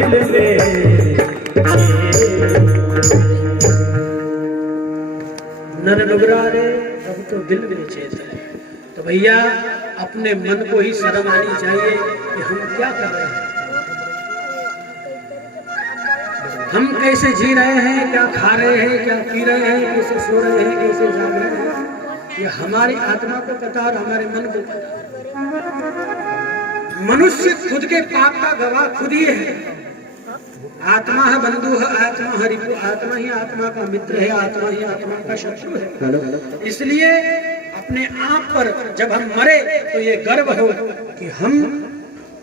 दिल में नर नुगरा रे अब तो दिल में चेत है। तो भैया अपने मन को ही शर्म आनी चाहिए कि हम क्या कर रहे हैं, हम कैसे जी रहे हैं, क्या खा रहे हैं, क्या पी रहे हैं, कैसे सो रहे हैं, कैसे जाग रहे हैं, ये हमारी आत्मा को पता और हमारे मन को पता। मनुष्य खुद के पाप का गवाह खुद ही है। आत्मा है बंधु है, आत्मा है रिपु, आत्मा ही आत्मा का मित्र है, आत्मा ही आत्मा का शत्रु है। इसलिए अपने आप पर जब हम मरे तो ये गर्व हो कि हम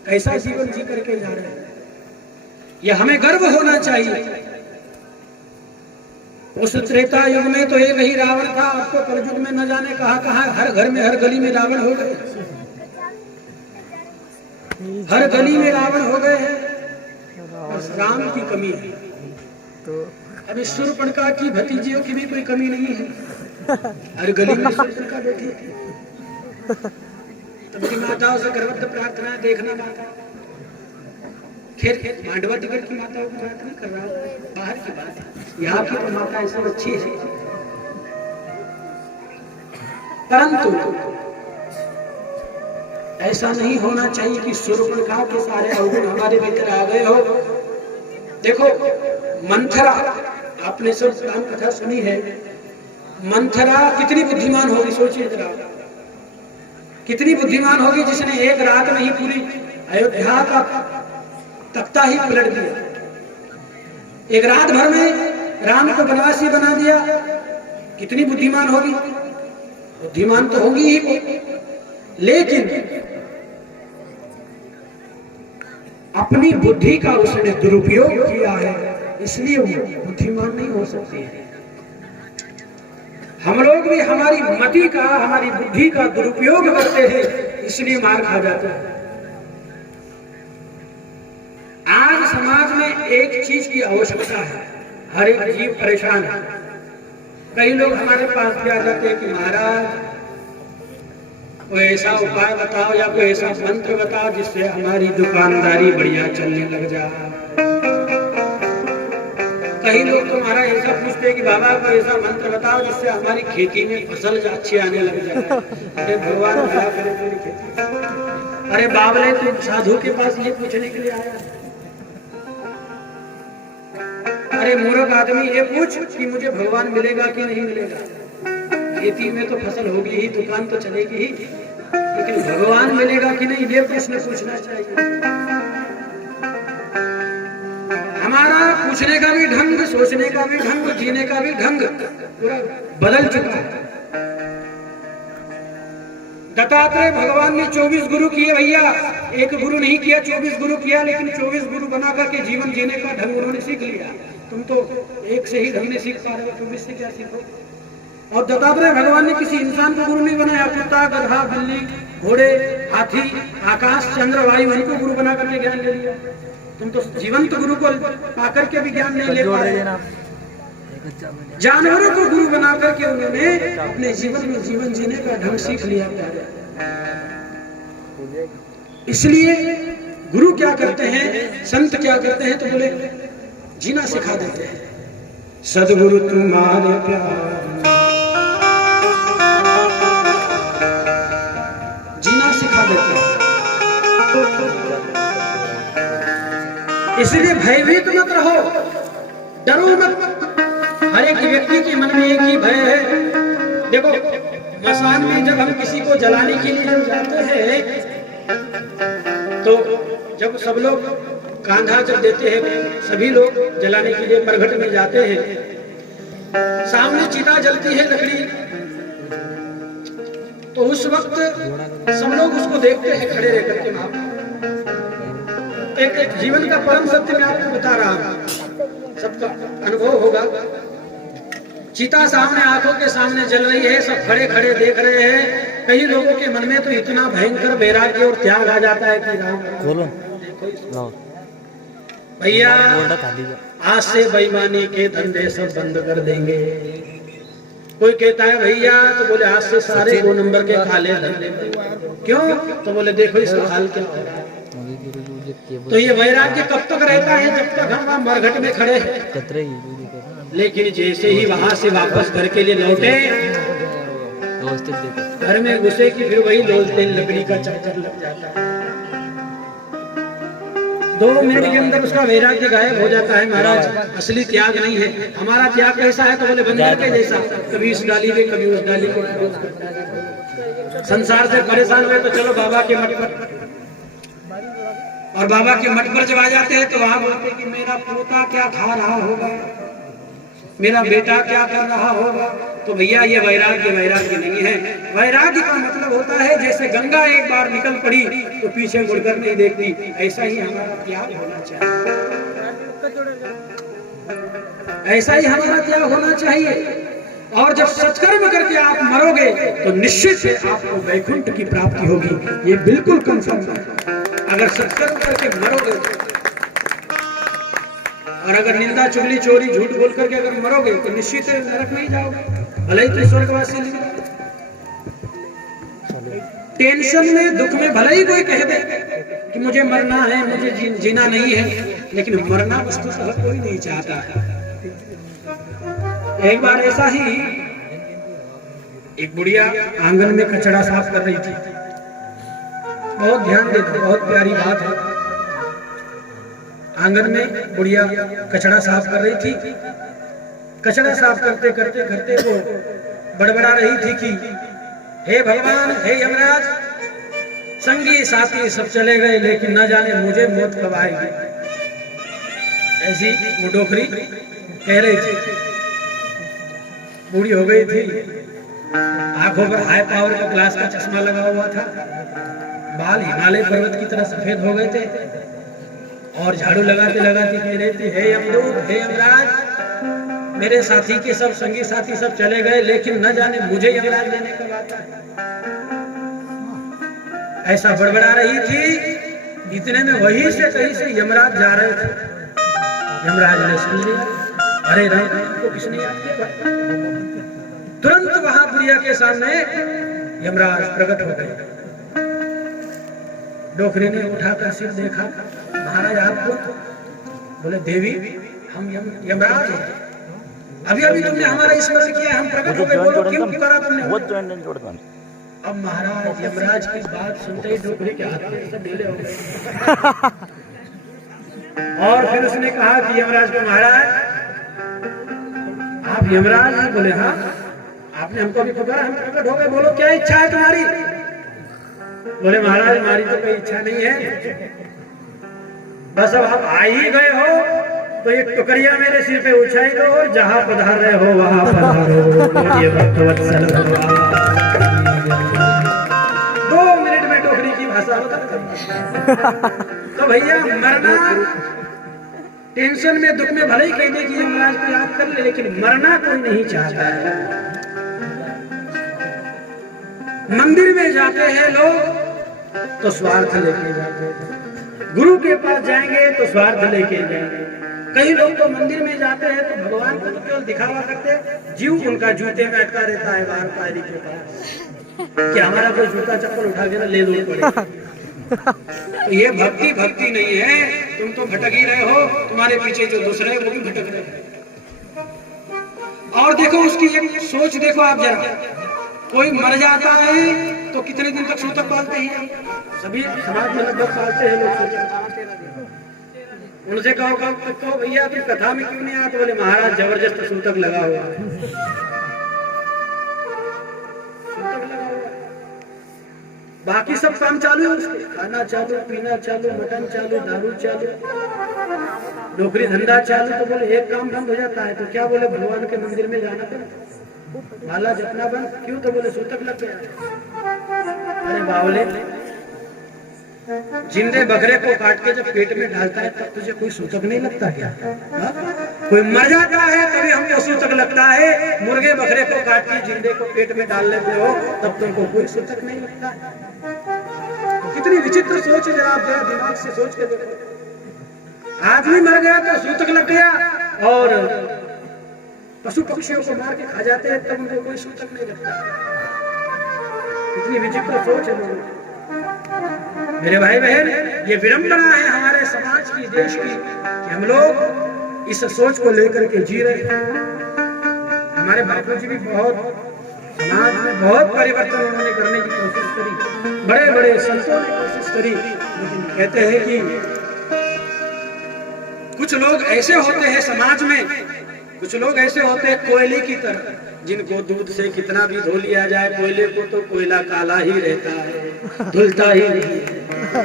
कैसा जीवन जी करके जा रहे हैं, ये हमें गर्व होना चाहिए। उस त्रेता युग में तो एक ही रावण था, अब तो कलयुग में न जाने कहां हर घर में हर गली में रावण हो गए, हर गली में रावण हो गए हैं। बस राम की कमी है। तो अब इस शूर्पणखा की भतीजियों की भी कोई कमी नहीं है, हर गली में शूर्पणखा बैठी है। तो मेरी माताओं से गर्वत प्रार्थना देखना माता, खैर मांडवा टिकट की माताओं की बात नहीं कर रहा हूँ, बाहर की बात है। यहाँ की तो माता ऐसी अच्छी है, परंतु ऐसा नहीं होना चाहिए कि शूर्पणखा के सारे अवगुण हमारे भीतर आ गए हो। देखो मंथरा, आपने सब राम कथा सुनी है, मंथरा कितनी बुद्धिमान होगी, सोचिए जरा, कितनी बुद्धिमान होगी जिसने एक रात में ही पूरी अयोध्या का तख्ता ही पलट दिया, एक रात भर में राम को वनवासी बना दिया। कितनी बुद्धिमान होगी, बुद्धिमान तो होगी ही, लेकिन अपनी बुद्धि का उसने दुरुपयोग किया है, इसलिए वो बुद्धिमान नहीं हो सकती है। हम लोग भी हमारी मति का, हमारी बुद्धि का दुरुपयोग करते हैं, इसलिए मार खा जाते हैं। आज समाज में एक चीज की आवश्यकता है, हर एक जीव परेशान है। कई लोग हमारे पास भी आ जाते हैं कि महाराज कोई ऐसा उपाय बताओ या कोई ऐसा मंत्र बताओ जिससे हमारी दुकानदारी बढ़िया चलने लग जाए। कई लोग तुम्हारा ऐसा पूछते हैं कि बाबा कोई ऐसा मंत्र बताओ जिससे हमारी खेती में फसल अच्छी आने लग जाए। अरे भगवान दया करे मेरी खेती। अरे बाबले तुम साधु के पास ये पूछने के लिए आया? अरे मूर्ख आदमी ये पूछ कि मुझे भगवान मिलेगा कि नहीं मिलेगा। खेती में तो फसल होगी ही, दुकान तो चलेगी ही, लेकिन भगवान मिलेगा कि नहीं ये प्रश्न पूछना चाहिए। हमारा पूछने का भी ढंग, सोचने का भी ढंग, जीने का भी ढंग पूरा बदल चुका है। दत्तात्रेय भगवान ने 24 गुरु किए भैया, एक गुरु नहीं किया, 24 गुरु किया, लेकिन 24 गुरु बना करके जीवन जीने का ढंग उन्होंने सीख लिया। तुम तो एक से ही ढंग नहीं सीख पा रहे हो, 24 से क्या सीखो। और दत्तात्रेय भगवान ने किसी इंसान को गुरु नहीं बनाया, कुत्ता, गधा, बिल्ली, घोड़े, हाथी, आकाश, चंद्र, वायु, इनको गुरु बना करके ज्ञान ले लिया। तुम तो जीवंत गुरु को पाकर के भी ज्ञान नहीं ले पा रहे। जानवरों को गुरु बना करके उन्होंने अपने जीवन में जीवन जीने का ढंग सीख लिया। इसलिए गुरु क्या करते हैं, संत क्या करते हैं, तो बोले जीना सिखा देते हैं। सदगुरु तुम्हारे प्यार जीना सिखा देते हैं। इसलिए भयभीत मत रहो, डरो मत। हर एक व्यक्ति के मन में एक ही भय है। देखो मसान में जब हम किसी को जलाने के लिए जब जाते हैं, तो जब सब लोग कांधा जब देते हैं, सभी लोग जलाने के लिए परघट में जाते हैं, सामने चिता जलती है लकड़ी, तो उस वक्त सब लोग उसको देखते हैं खड़े रह करके। वहां एक जीवन का परम सत्य मैं आपको बता रहा हूं, सबका अनुभव होगा। चिता सामने, आंखों के सामने जल रही है, सब खड़े खड़े देख रहे हैं। कई लोगों के मन में तो इतना भयंकर वैराग्य और त्याग आ जाता है कि राम भैया आज से बेईमानी के धंधे सब बंद कर देंगे। कोई कहता है भैया, तो बोले आज से सारे 2 नंबर के काले धंधे। क्यों? तो बोले देखो इसका हाल क्या हो रहा है। तो ये वैराग्य कब तक रहता है? जब तक हम वहाँ मरघट में खड़े हैं। लेकिन जैसे ही वहां से वापस घर के लिए लौटे, घर में घुसे कि फिर वही लोलतेल लकड़ी का चक्कर लग जाता है। 2 मिनट के अंदर उसका वैराग्य गायब हो जाता है। महाराज, असली त्याग नहीं है। हमारा त्याग कैसा है? तो बोले बंदर के जैसा, कभी इस डाली में कभी उस डाली में। संसार से परेशान हुए तो चलो बाबा के मठ पर, और बाबा के मठ पर जब आ जाते हैं तो वहां बोलते कि मेरा पोता क्या खा रहा होगा, मेरा बेटा क्या कर रहा होगा। तो भैया ये वैराग्य वैराग्य नहीं है। वैराग्य का मतलब होता है जैसे गंगा एक बार निकल पड़ी तो पीछे मुड़कर नहीं देखती, ऐसा ही हमारा त्याग होना चाहिए। ऐसा ही हमारा त्याग होना चाहिए। और जब सत्कर्म करके आप मरोगे तो निश्चित है आपको वैकुंठ की प्राप्ति होगी। ये बिल्कुल कंफर्म है। अगर सत्कर्म करके मरोगे और अगर निंदा चुगली चोरी झूठ बोल करके अगर मरोगे तो निश्चित है नरक नहीं जाओगे, भले ही तो स्वर्गवासी नहीं। टेंशन में दुख में भले ही कोई कह दे कि मुझे मरना है, मुझे जीना नहीं है, लेकिन मरना वस्तुतः कोई नहीं चाहता है। एक बार ऐसा ही एक बुढ़िया आंगन में कचरा साफ कर रही थी। बहुत ध्यान देते, बहुत प्यारी बात है। आंगन में बुढ़िया कचरा साफ कर रही थी। कचरा साफ करते करते करते वो बड़बड़ा रही थी कि हे भगवान, हे यमराज, संगी साथी सब चले गए लेकिन न जाने मुझे मौत कब आएगी। ऐसी वो डोकरी कह रही थी। बूढ़ी हो गई थी, आंखों पर हाई पावर का ग्लास का चश्मा लगा हुआ था, बाल हिमालय पर्वत की तरह सफेद हो गए थे, और झाड़ू लगाते लगाते कह रही थी, हे यमदूत, हे यमराज, मेरे साथी के सब संगी साथी सब चले गए लेकिन न जाने मुझे यमराज लेने कब आता है। ऐसा बड़बड़ा रही थी। इतने में वहीं से कहीं से यमराज जा रहे थे। यमराज ने सुन लिया, अरे नहीं तो किसने याद किया। तुरंत वहां प्रिया के सामने यमराज प्रकट हो गए। डोकरी ने उठाकर सिर देखा, महाराज आपको? बोले देवी, हम यमराज हैं। अभी अभी तुमने हमारा स्मरण किया, हम प्रकट हो गए, बोलो क्यों पुकारा तुमने? अब महाराज यमराज की बात सुनते ही डोकरी के हाथ में सब ढीले हो गए। और फिर उसने कहा कि यमराज को, महाराज आप यमराज हैं? बोले हाँ। आपने हमको अभी पुकारा, हम प्रकट हो गए, बोलो क्या इच्छा है तुम्हारी? बोले महाराज हमारी तो कोई इच्छा नहीं है, बस अब आप आ ही गए हो तो ये टुकड़िया मेरे सिर पे उछाई दो और जहां पधार रहे हो वहां पधारो। ये भक्तवत्सल 2 मिनट में टोकरी की भाषा बता। तो भैया मरना, टेंशन में दुख में भले ही कह दे कि यमराज को याद कर ले, लेकिन मरना कोई नहीं चाहता है। मंदिर में जाते हैं लोग तो स्वार्थ लेके जाते हैं, गुरु के पास जाएंगे तो स्वार्थ लेके जाएंगे। कई लोग तो मंदिर में जाते हैं तो भगवान को तो केवल दिखावा करते हैं, जीव उनका जूते में अटका रहता है बाहर पायरी के पास कि हमारा कोई जूता चप्पल उठा के ना ले लो पड़ेगा। तो ये भक्ति भक्ति नहीं है। तुम तो भटक ही रहे हो, तुम्हारे पीछे जो दूसरे वो भी भटक रहे हैं। और देखो उसकी एक सोच देखो आप जरा, कोई मर जाता है तो कितने दिन तक सूतक पालते हैं? सभी समाज में लगभग पालते हैं लोग सूतक। उनसे कहो भैया तुम कथा में क्यों नहीं आते? बोले महाराज जबरदस्त सूतक लगा हुआ है। बाकी सब काम चालू है उसके, खाना चालू, पीना चालू, मटन चालू, दारू चालू, नौकरी धंधा चालू। तो बोले एक काम बंद हो जाता है तो क्या? बोले भगवान के मंदिर में जाना पड़ता, माला जपना बंद। क्यों? तो बोले सूतक लग गया। अरे बावले, जिंदे बकरे को काट के जब पेट में डालता है तब तुझे कोई सूतक नहीं लगता क्या? हा? कोई मर जाता है तभी हमको सूतक लगता है, मुर्गे बकरे को काट के जिंदे को पेट में डाल लेते हो तब तुमको कोई सूतक नहीं लगता है। तो कितनी विचित्र सोच है, जरा आप जरा दिमाग से सोच के देखो। आदमी मर गया तो सूतक लग गया, और पशु पक्षियों को मार के खा जाते हैं तब उनको कोई सूतक नहीं लगता। इतनी विचित्र सोच है लोगों की। मेरे भाई बहन, ये विडंबना है हमारे समाज की, देश की, कि हम लोग इस सोच को लेकर के जी रहे हैं। हमारे बापू जी भी बहुत समाज में बहुत परिवर्तन उन्होंने करने की कोशिश करी, बड़े बड़े संतों ने कोशिश करी, लेकिन कहते हैं कि कुछ लोग ऐसे होते हैं समाज में, कुछ लोग ऐसे होते हैं कोयले की तरह, जिनको दूध से कितना भी धो लिया जाए, कोयले को तो कोयला काला ही रहता है, धुलता ही नहीं है,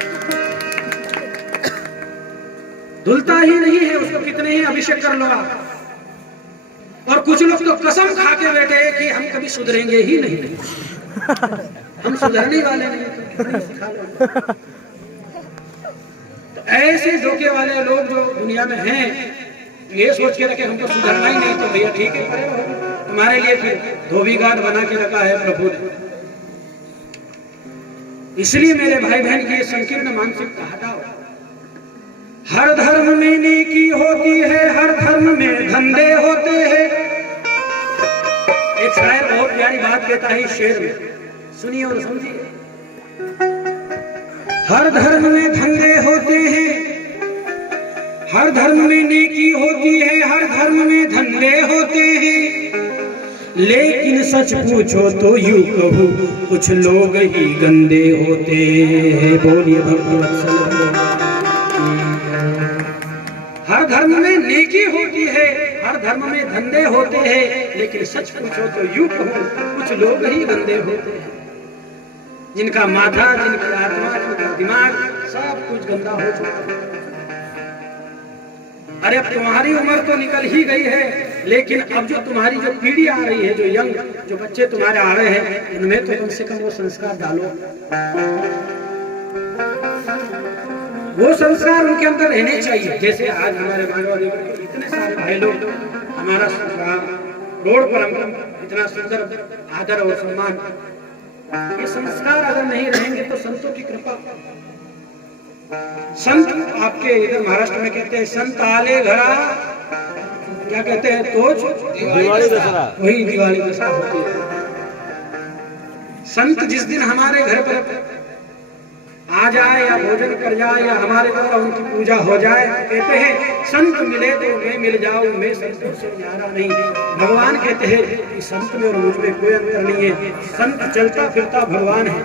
धुलता ही नहीं है, उसको कितने ही अभिषेक कर लो आप। और कुछ लोग तो कसम खा के बैठे हैं कि हम कभी सुधरेंगे ही नहीं, हम सुधरने वाले नहीं। तो ऐसे धोखे वाले लोग जो दुनिया में हैं, ये सोच के रखे हमको सुधरना ही नहीं, तो भैया ठीक है, तुम्हारे लिए फिर धोबी घाट बना के रखा है प्रभु ने। इसलिए मेरे भाई बहन की ये संकीर्ण मानसिकता हटाओ। हर धर्म में नेकी होती है, हर धर्म में धंधे होते हैं। एक शायर बहुत प्यारी बात कहता है शेर में, सुनिए और समझिए। हर धर्म में धंधे होते हैं, हर धर्म में नेकी होती है, हर धर्म में धंधे होते हैं, लेकिन सच पूछो तो यूं कहूं कुछ लोग ही गंदे होते हैं। बोलिए भगवत्सल। हर धर्म में नेकी होती है, हर धर्म में धंधे होते हैं, लेकिन सच पूछो तो यूं कहूं कुछ लोग ही गंदे होते हैं, जिनका माथा, जिनकी आत्मा, जिनका दिमाग सब कुछ गंदा हो चुका है। अरे अब तुम्हारी उम्र तो निकल ही गई है, लेकिन अब जो तुम्हारी जो पीढ़ी आ रही है, जो यंग, जो बच्चे तुम्हारे आ रहे हैं, उनमें तो कम से कम वो संस्कार डालो, वो संस्कार उनके अंदर रहने चाहिए। जैसे आज हमारे मानवाड़ी में इतने सारे भाई लोग हमारा रोड पर हमको इतना सुंदर आदर और सम्मान, ये संस्कार अगर नहीं रहेंगे तो संतों की कृपा। संत आपके इधर महाराष्ट्र में कहते हैं संत आले घरा, क्या कहते हैं, तोज दिवाली दशहरा, वही दिवाली दशहरा होती है। संत जिस दिन हमारे घर पर आ जाए या भोजन कर जाए या हमारे द्वारा उनकी पूजा हो जाए, कहते हैं संत मिले तो मैं मिल जाऊं, मैं संतों से न्यारा नहीं। भगवान कहते हैं कि संत में और मुझ में कोई अंतर नहीं है, संत चलता फिरता भगवान है।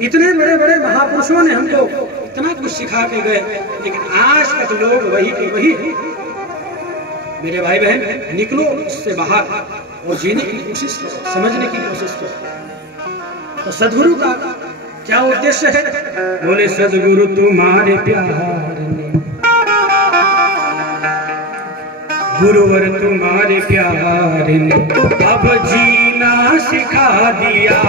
इतने बड़े बड़े महापुरुषों ने हमको इतना कुछ सिखा के गए, लेकिन आज तक लोग वही के वही। मेरे भाई बहन, निकलो इससे बाहर और जीने की कोशिश करो, समझने की कोशिश करो। तो सद्गुरु का क्या उद्देश्य है? बोले सद्गुरु तुम्हारे प्यार ने, गुरुवर तुम्हारे प्यार ने अब जीना सिखा दिया।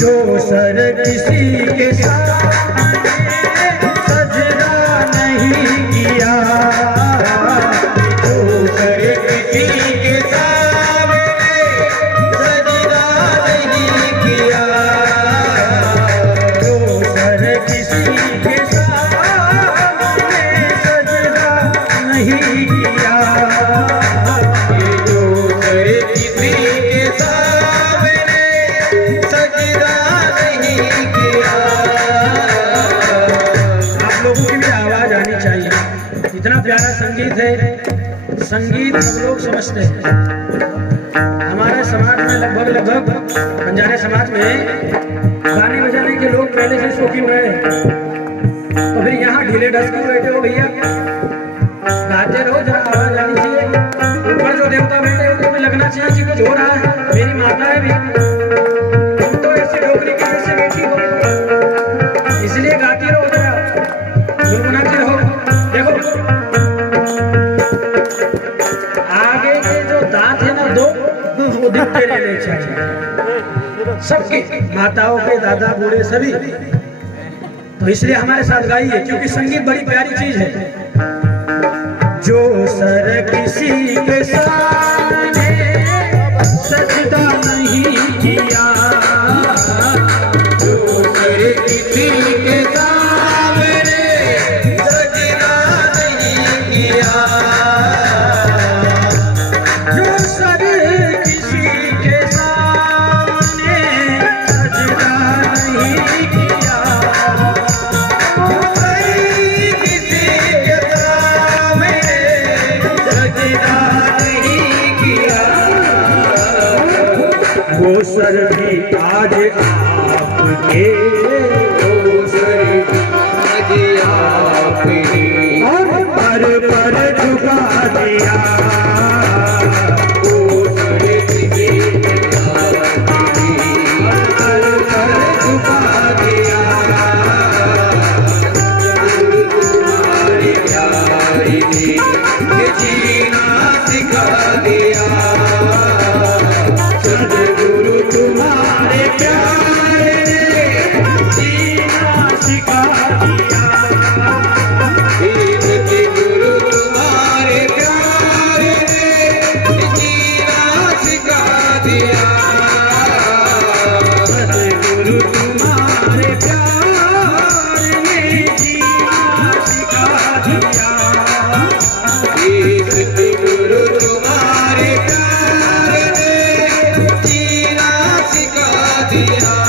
जो सर किसी के सामने सजदा नहीं किया, जो सर किसी के सामने सजदा नहीं किया, जो सर किसी के सामने सजदा नहीं किया, जो सर किसी के सामने सजदा नहीं किया। आप लोगों की भी आवाज आनी चाहिए। इतना प्यारा संगीत है। संगीत हम लोग समझते हैं। हमारे समाज में लगभग बंजारे समाज में गाने बजाने के लोग पहले से शौकीन रहे, तो फिर यहाँ ढीले ढस क्यों बैठे हो भैया? गाते रहो, जरा आवाज आनी चाहिए। ऊपर जो देवता बैठे उनको भी लगना चाहिए कि कुछ हो रहा है। मेरी माता है भी, तुम तो ऐसे डोगरी के जैसे बैठी हो, इसलिए गाती रहो, जरा गुनगुनाती रहो। देखो आगे के जो दांत है ना दो, वो दिखते रहने चाहिए सबके, माताओं के, दादा बूढ़े सभी। तो इसलिए हमारे साथ गाइए, क्योंकि संगीत बड़ी प्यारी चीज है। जो सर किसी के सामने सजदा नहीं किया, जो सर किसी के सामने सजदा नहीं किया, जो सर किसी के सामने सजदा नहीं किया, वो सर भी आज आपके, वो सर आज आपके, पर झुका दिया, वो सर भी पर झुका दिया, तुम्हारी प्यारी ने जीना सिखा दिया, सद्गुरु तुम्हारे प्यारे ने जीना सिखा दिया, सद्गुरु तुम्हारे प्यारे ने जीना सिखा दिया, सद्गुरु तुम्हारे प्यारे ने जीना सिखा दिया, सद्गुरु तुम्हारे प्यारे ने जीना सिखा दिया।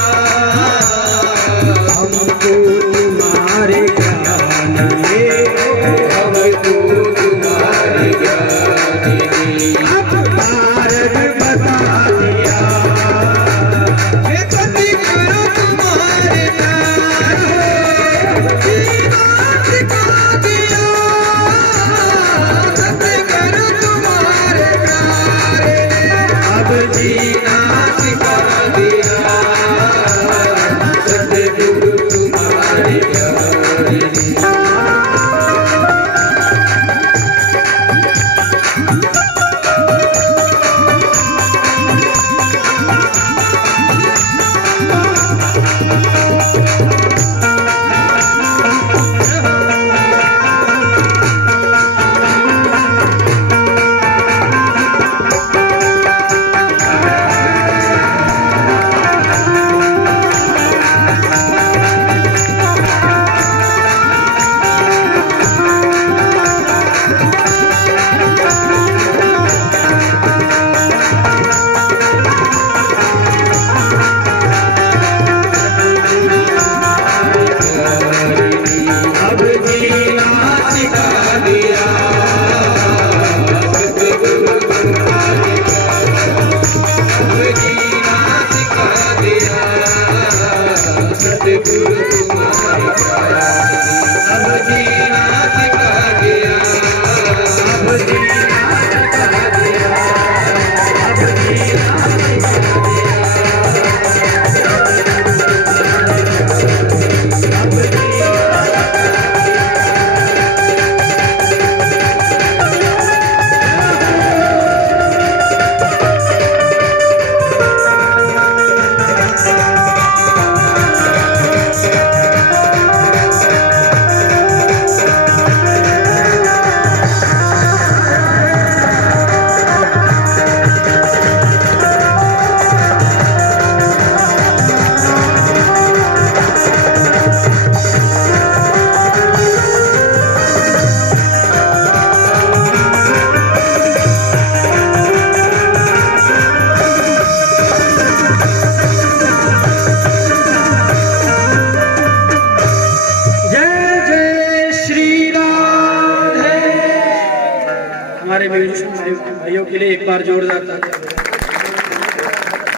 हमारे म्यूजिशियन भाइयों के लिए एक बार जोरदार तालियां।